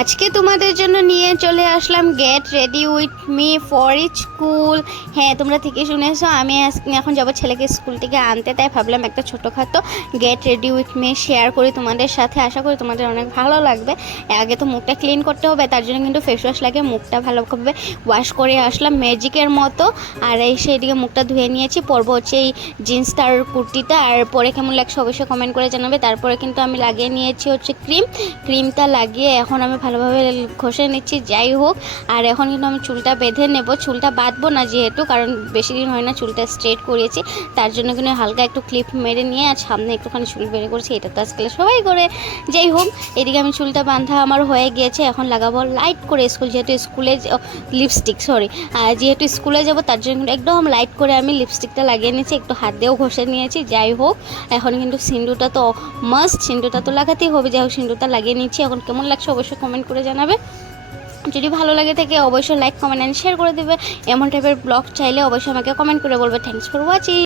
আজকে তোমাদের জন্য নিয়ে চলে আসলাম get ready with me for school. হ্যাঁ, তোমরা ঠিকই শুনেছো, আমি এখন যাবো ছেলেকে স্কুল থেকে আনতে, তাই ভাবলাম একটা ছোটোখাটো gate ready with me share করি তোমাদের সাথে। আশা করি তোমাদের অনেক ভালো লাগবে। আগে তো মুখটা ক্লিন করতে হবে, তার জন্য কিন্তু ফেস ওয়াশ লাগে। মুখটা ভালোভাবে ওয়াশ করে আসলাম ম্যাজিকের মতো। আর এই সেইদিকে মুখটা ধুয়ে নিয়েছি। পরবো হচ্ছে এই জিন্সটার কুর্তিটা, আর পরে কেমন লাগছে অবশ্যই কমেন্ট করে জানাবে। তারপরে কিন্তু আমি লাগিয়ে নিয়েছি হচ্ছে ক্রিমটা লাগিয়ে এখন আমি ভালোভাবে ঘষে নিচ্ছি। যাই হোক, আর এখন কিন্তু আমি চুলটা বেঁধে নেব। চুলটা বাঁধবো না যেহেতু, কারণ বেশি দিন হয় না চুলটা স্ট্রেট করিয়েছি, তার জন্য কিন্তু হালকা একটু ক্লিপ মেরে নিয়ে আর সামনে একটুখানি চুল বেড়ে করেছি। এটা তো আজকাল সবাই করে। যাই হোক, এদিকে আমি চুলটা বাঁধা আমার হয়ে গিয়েছে। এখন লাগাবো লাইট করে স্কুল, যেহেতু স্কুলে লিপস্টিক যেহেতু স্কুলে যাব, তার জন্য কিন্তু একদম লাইট করে আমি লিপস্টিকটা লাগিয়ে নিয়েছি, একটু হাত দিয়েও ঘষে নিয়েছি। যাই হোক, এখন কিন্তু সিঁদুরটা তো মাস্ট, সিঁদুরটা তো লাগাতেই হবে। যাই হোক, সিঁদুরটা লাগিয়ে নিচ্ছি। এখন কেমন লাগছে অবশ্যই কমেন্ট করে জানাবে। যদি ভালো লাগে থাকে অবশ্যই লাইক কমেন্ট অ্যান্ড শেয়ার করে দেবে। এমন টাইপের ব্লগ চাইলে অবশ্যই আমাকে কমেন্ট করে বলবে। Thanks for watching.